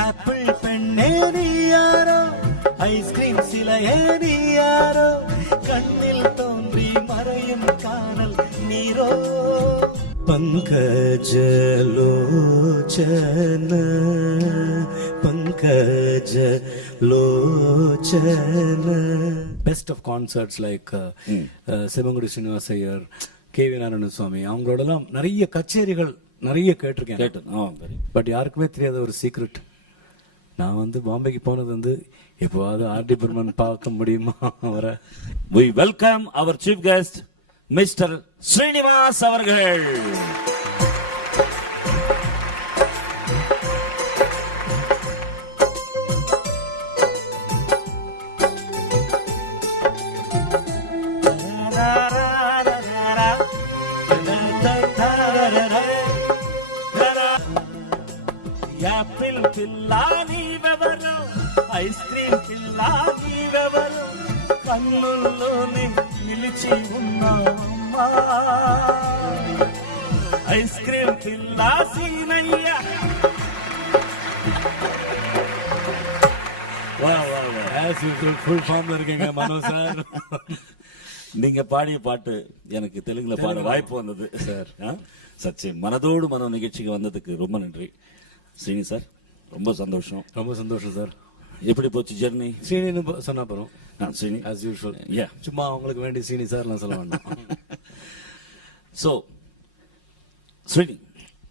Apple பெண்ணே நீ யாரோ, ஐஸ்கிரீம் சிலையே நீ யாரோ, கண்ணில் தோன்றி மறையும் காணல் நீரோ. Pankajalochana Pankajalochana. Best of concerts like Sivangudi Srinivas Iyer, KV Narayanaswamy, அவங்களோடலாம் நிறைய கச்சேரிகள் நிறைய கேட்டிருக்கேன். பட் யாருக்குமே தெரியாத ஒரு சீக்ரெட், நான் வந்து பாம்பேக்கு போனது வந்து எப்போவாவது ஆர்டி பர்மன் பார்க்க முடியுமா அவரை. We welcome our chief guest Mr. Srinivas அவர்கள். యాపిల్ పిల్ల నీవెవరు, ఐస్ క్రీమ్ పిల్ల నీవెవరు, కన్నుల్లోనే నిలిచి ఉన్నావమ్మా. ఐస్ క్రీమ్ పిల్ల సీనయ్య. ஃபுல் ஃபார்ம்ல இருக்கீங்க மனோ சார். நீங்க பாடிய பாட்டு எனக்கு தெலுங்குல பாட வாய்ப்பு வந்தது சார். சச்சி மனதோடு மனோ நிகழ்ச்சிக்கு வந்ததுக்கு ரொம்ப நன்றி ஸ்ரீனி சார். ரொம்ப சந்தோஷம். ரொம்ப சந்தோஷம் சார். எப்படி போச்சு ஜெர்னி? ஸ்ரீனின்னு சொன்னா போறோம். Srini as usual. சும்மா அவங்களுக்கு வேண்டி ஸ்ரீனி சார் நான் சொல்ல வேண்டாம். சோ ஸ்ரீனி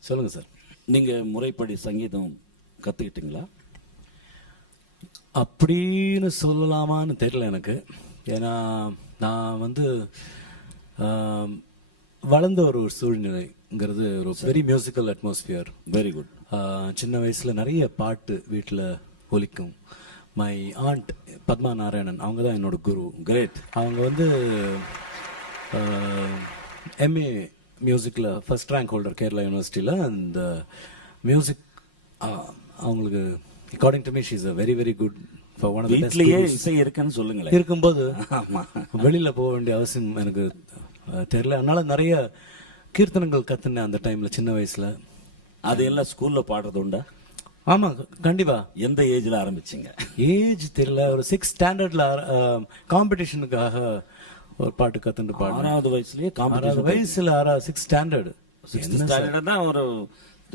சொல்லுங்க சார். நீங்க முறைப்படி சங்கீதம் கத்துக்கிட்டீங்களா? அப்படின்னு சொல்லலாமான்னு தெரியல எனக்கு. ஏன்னா நான் வந்து வளர்ந்த ஒரு சூழ்நிலைங்கிறது ஒரு very musical atmosphere. Very good. சின்ன வயசுல நிறைய பாட்டு வீட்டில் ஒலிக்கும். மை ஆண்ட் பத்மா நாராயணன், அவங்க தான் என்னோட குரு. கிரேட். அவங்க வந்து எம்ஏ மியூசிக்கில் ஃபர்ஸ்ட் ரேங்க் ஹோல்டர் கேரளா யூனிவர்சிட்டியில். அந்த மியூசிக் அவங்களுக்கு according to me she is a very very good for one of the best. வீட்லயே இசை இருக்குன்னு சொல்லுங்களேன். இருக்கும்போது வெளியில போக வேண்டிய அவசியம் எனக்கு தெரியல. அதனால நிறைய கீர்த்தனங்கள் கத்துனேன் அந்த டைம்ல சின்ன வயசுல. அது எல்லாம் ஸ்கூல்ல பாடுறது உண்டா? ஆமா கண்டிப்பா. எந்த ஏஜ்ல ஆரம்பிச்சீங்க? ஏஜ் தெரியல. ஒரு 6th ஸ்டாண்டர்ட்ல காம்படிஷனுக்காக ஒரு பாட்டு கத்துட்டு பாடு. 6வது வயசுலயே காம்படிஷன்? 6வது வயசுல 6th ஸ்டாண்டர்ட். 6th ஸ்டாண்டர்ட் தான் ஒரு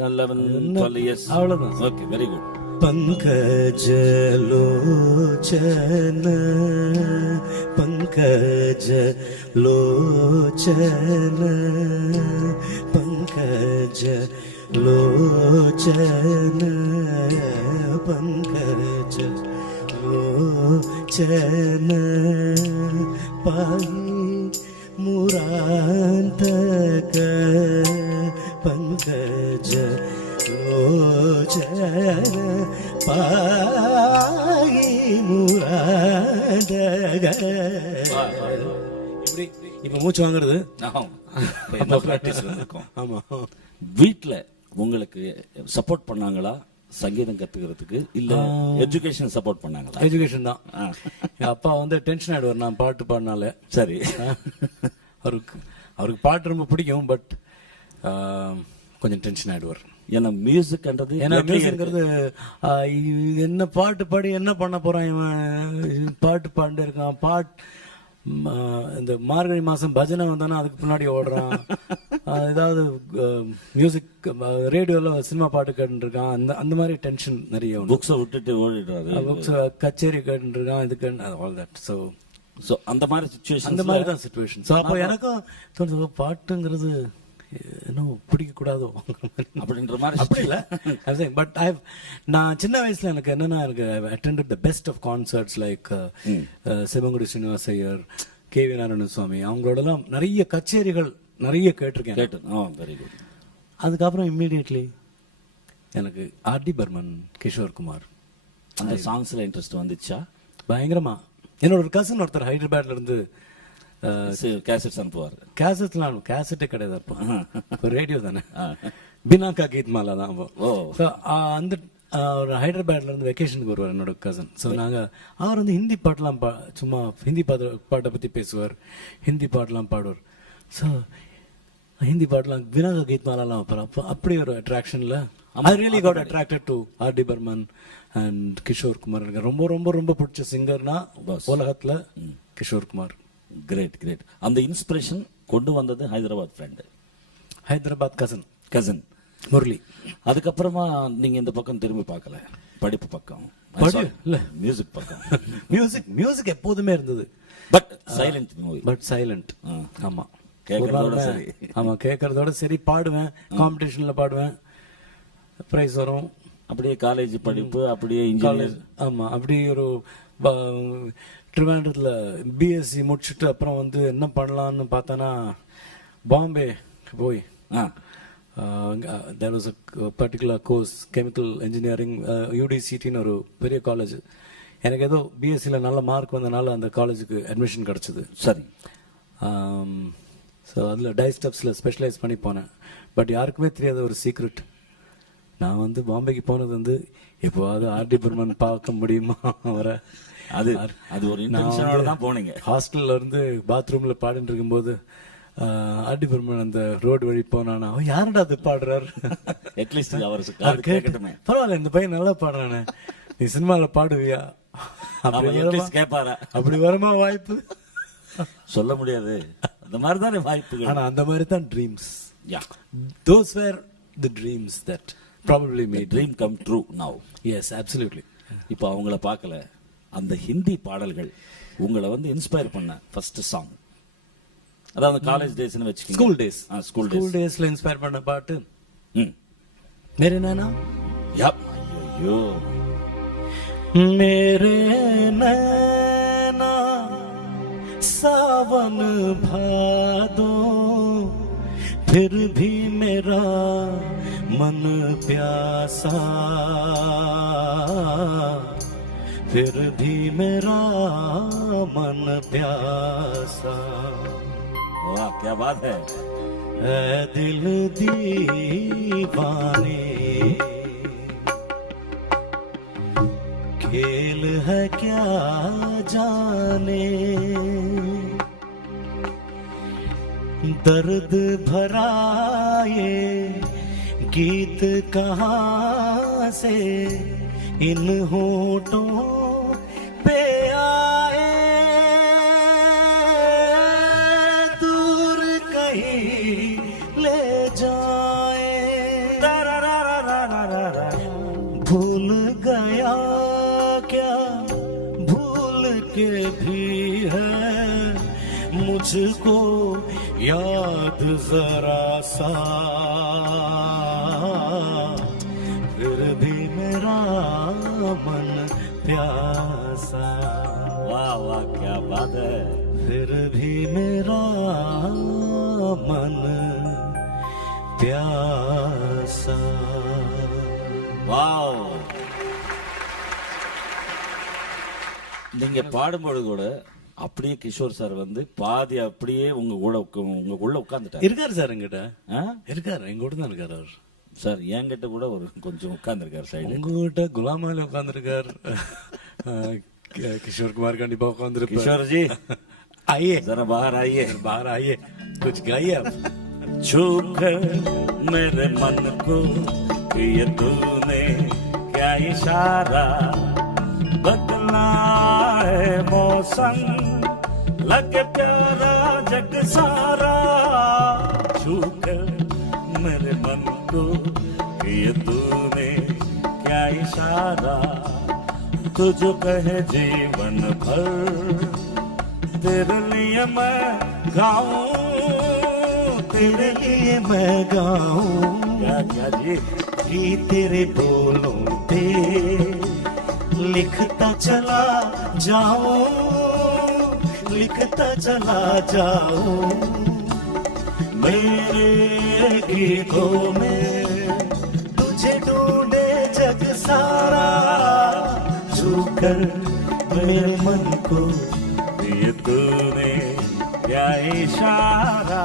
11 12 இயர்ஸ் அவ்வளவுதான். Okay very good. Pankajalochana Pankajalochana Pankajalochana Pankajalochana பாயி முராந்தக பங்கஜலோச்சன பாயி முராந்தக. இப்ப மூச்சு வாங்குறது. ஆமா. வீட்ல உங்களுக்கு சப்போர்ட் பண்ணாங்களா சங்கீதம் கத்துக்கிறதுக்கு, இல்ல எஜுகேஷன் சப்போர்ட் பண்ணாங்களா? எஜுகேஷன் தான். அப்பா வந்து டென்ஷன் ஆயிடுவார் நான் பாட்டு பாடினால. சரி. அவருக்கு பாட்டு ரொம்ப பிடிக்கும், பட் கொஞ்சம் டென்ஷன் ஆயிடுவார். ஏன்னா மியூசிக்ன்றது என்ன பாட்டு பாடி என்ன பண்ண போறான் இவன், பாட்டு பாண்டு இருக்கான். இந்த மார்கழி மாசம் பஜனை வந்தானா அதுக்கு பின்னாடி ஓடுறான். ஏதாவது மியூசிக் ரேடியோல சினிமா பாட்டு கேட்டு இருக்கான். அந்த மாதிரி டென்ஷன் நிறைய. புக்ஸை விட்டுட்டு ஓடிடுறாரு. புக்ஸ் கச்சேரி கேட்டு இருக்கான். இதுக்கு ஆல் தட். ஸோ அந்த மாதிரி சிச்சுவேஷன், அந்த மாதிரி தான் சிச்சுவேஷன். ஸோ அப்போ எனக்கும் தோணுது பாட்டுங்கிறது இன்னும் பிடிக்க கூடாதோ அப்படின்ற மாதிரி. அப்படி இல்லை. பட் நான் சின்ன வயசுல எனக்கு என்னன்னா, எனக்கு attended the best of concerts like Sivangudi Srinivas Iyer, KV Narayanaswamy, அவங்களோடலாம் நிறைய கச்சேரிகள் நிறைய கேட்டிருக்கேன். Very good. அதுக்கப்புறம் இம்மீடியட்லி எனக்கு ஆர்டி பர்மன், கிஷோர் குமார் அந்த சாங்ஸ்ல இன்ட்ரெஸ்ட் வந்துச்சா? பயங்கரமா. என்னோட ஒரு கசின் ஒருத்தர் ஹைதராபாத்ல இருந்து கேசட்ஸ் அனுப்புவார். கேசட்லாம் கேசட்டே கிடையாது அப்போ, ரேடியோ தானே. பினாக்கா கீத் மாலா தான். அந்த ஒரு ஹைதராபாத்ல இருந்து வெக்கேஷனுக்கு வருவார் என்னோட கசன். ஸோ அவர் வந்து ஹிந்தி பாட்டெல்லாம் சும்மா ஹிந்தி பாட்டை பத்தி பேசுவார், ஹிந்தி பாட்டெல்லாம் பாடுவார். ஸோ ஹிந்தி பாட்டெல்லாம் பினாக்கா கீத் மாலாலாம் வைப்பார். அப்போ அப்படி ஒரு அட்ராக்ஷன்ல I really got attracted to R.D. Burman and Kishore Kumar. எனக்கு ரொம்ப ரொம்ப ரொம்ப பிடிச்ச சிங்கர்னா உலகத்துல கிஷோர் குமார். Great great. அந்த இன்ஸ்பிரேஷன் கொண்டு வந்தது ஹைதராபாத் ஃப்ரெண்டு, ஹைதராபாத் கசன் முரளி. அதுக்கப்புறமா நீங்க இந்த பக்கம் திரும்பி பார்க்கல, படிப்பு பக்கம் இல்ல மியூசிக் பக்கம். மியூசிக் எப்போதுமே இருந்தது, but silent movie. But silent. ஆமா, கேட்கறதோட சரி. ஆமா, கேட்கறதோட சரி. பாடுவேன், காம்படிஷன்ல பாடுவேன், பிரைஸ் வரும். அப்படியே காலேஜ் படிப்பு, அப்படியே இன்ஜினியர். ஆமா, அப்படி ஒரு ட்ரிவாண்டத்தில் பிஎஸ்சி முடிச்சுட்டு அப்புறம் வந்து என்ன பண்ணலான்னு பார்த்தானா பாம்பே போய் there was a particular course, chemical engineering, UDCTன்னு ஒரு பெரிய காலேஜ். எனக்கு ஏதோ பிஎஸ்சியில் நல்ல மார்க் வந்தனால அந்த காலேஜுக்கு அட்மிஷன் கிடச்சிது. சரி. ஸோ அதில் டைஸ்டப்ஸில் ஸ்பெஷலைஸ் பண்ணி போனேன். பட் யாருக்குமே தெரியாத ஒரு சீக்ரெட், நான் வந்து பாம்பேக்கு போனது வந்து எப்போவாவது ஆர்டி பர்மன் பார்க்க முடியுமா அவரை. அது ஒரு இன்டென்ஷனோட தான் போனீங்க. ஹாஸ்டல்ல இருந்து பாத்ரூம்ல பாடிட்டு இருக்கும்போது ஆர்டி பர்மன் அந்த ரோடு வழி போனானா, அவன் யாருடா அது பாடுறாரு, அட்லீஸ்ட் அவர் கேட்கட்டுமே, பரவாயில்ல இந்த பையன் நல்லா பாடுறானே, நீ சினிமால பாடுவியா கேட்பாரா? அப்படி வருமா வாய்ப்பு? சொல்ல முடியாது, அந்த மாதிரி தானே வாய்ப்பு. ஆனா அந்த மாதிரி தான் dreams. Those were the dreams that probably made dream come true now. Yes, absolutely. இப்போ அவங்கள பார்க்கல, அந்த ஹிந்தி பாடல்கள் உங்களை வந்து இன்ஸ்பயர் பண்ண ஃபர்ஸ்ட் சாங், அதாவது காலேஜ் டேஸ்னு வச்சுக்கோங்க. ஸ்கூல் டேஸ்ல இன்ஸ்பயர் பண்ண பாட்டு மேரே நைனா. ஐயோ, मेरे नैना सावन भादो फिर भी मेरा मन प्यासा, फिर भी मेरा मन प्यासा. वाह, क्या बात है. ऐ दिल दीवाने खेल है क्या जाने, दर्द भरा ये गीत कहाँ से इन होठों पे आए, दूर कहीं ले जाए. भूल गया क्या भूल के भी है मुझको याद जरा सा, फिर भी मेरा मन प्यासा. वाह वाह, क्या बात है. फिर भी मेरा मन प्यासा. வாவ். நீங்க பாடும்போது கூட அப்படியே கிஷோர் சார் வந்து பாதி அப்படியே உங்களுக்குள்ள உட்கார்ந்துட்டாரு. இருக்காரு சார் எங்கிட்ட, இருக்காரு எங்க கூட தான் இருக்காரு அவர். சார் என்கிட்ட கூட ஒரு கொஞ்சம் உட்கார்ந்துருக்காரு சைடு. உங்ககிட்ட குலாம் அலி உட்கார்ந்துருக்காரு, किशोर कुमार கண்டிப்பா உட்கார்ந்துருப்பாரு. किशोर जी आइए जरा बाहर आइए, बाहर आइए, कुछ गाइए आप. छूकर मेरे मन को ये तूने क्या इशारा, बदला है मौसम लगे प्यारा जग सारा, छूकर मेरे मन को ये तूने क्या इशारा, तुझो कहे जीवन भर तेरे लिए मैं गाऊं, तेरे लिए मैं गाऊं. क्या जी कि तेरे बोलों पे लिखता चला जाऊं, लिखता चला जाऊं, मेरे गीतों में तुझे ढूंढे जग सारा, छूकर मेरे मन को ये तूने क्या इशारा.